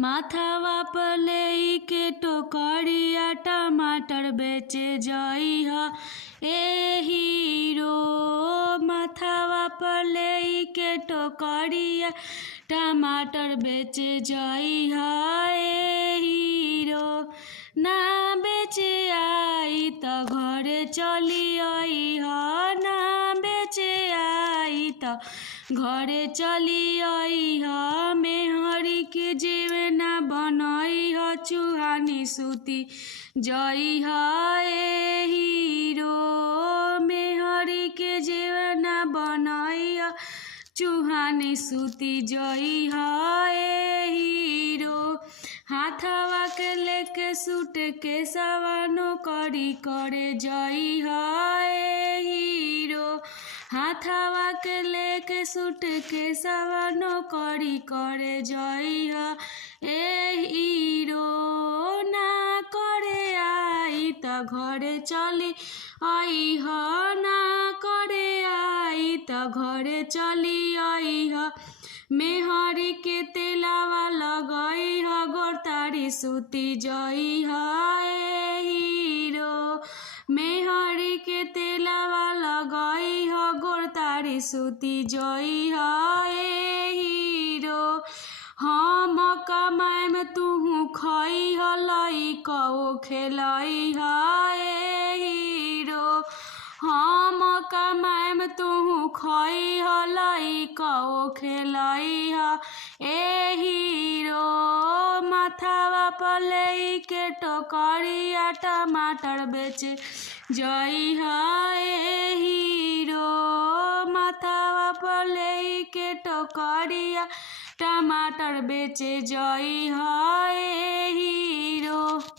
माथावा पर लेके टोकरिया टमाटर बेचे जइहा ए हीरो। माथावा पर लेके टोकरिया टमाटर बेचे जइहा ए हीरो। ना बेचे आई त घरे चली अइहा, ना बेचे आई त घरे चली अइहा। मेहरी के जीवना बनइहा, चुहानी सूती जइहा ए हीरो। मेहरी के जीवना बनइहा, चुहानी सूती जइहा ए हीरो। हाथवा के लेके सूट के सवानो करी करे जइहा ए हीरो। हाथवा के लेके सूट के सवानो करी करे जइहा ए हीरो। ना करे आई त घरे चली अइहा, ना करे आई त घरे चली अइहा। मेहरी के तेलावा लगइहा, गोरतारी सूती जइहा ए हीरो। मेहरी के तेलावा लगइहा, गोरतारी सूती जइहा ए हीरो। हम कमाएम तुहु खइहा, लइका खेलइहा ए हीरो। हम कमाएम तुहु खइहा, लइका खेलइहा ए हीरो। माथावा पर लेके टोकरिया टमाटर बेचे जइहा ए हीरो। माथावा पर लेके टोकरिया टमाटर बेचे जइहा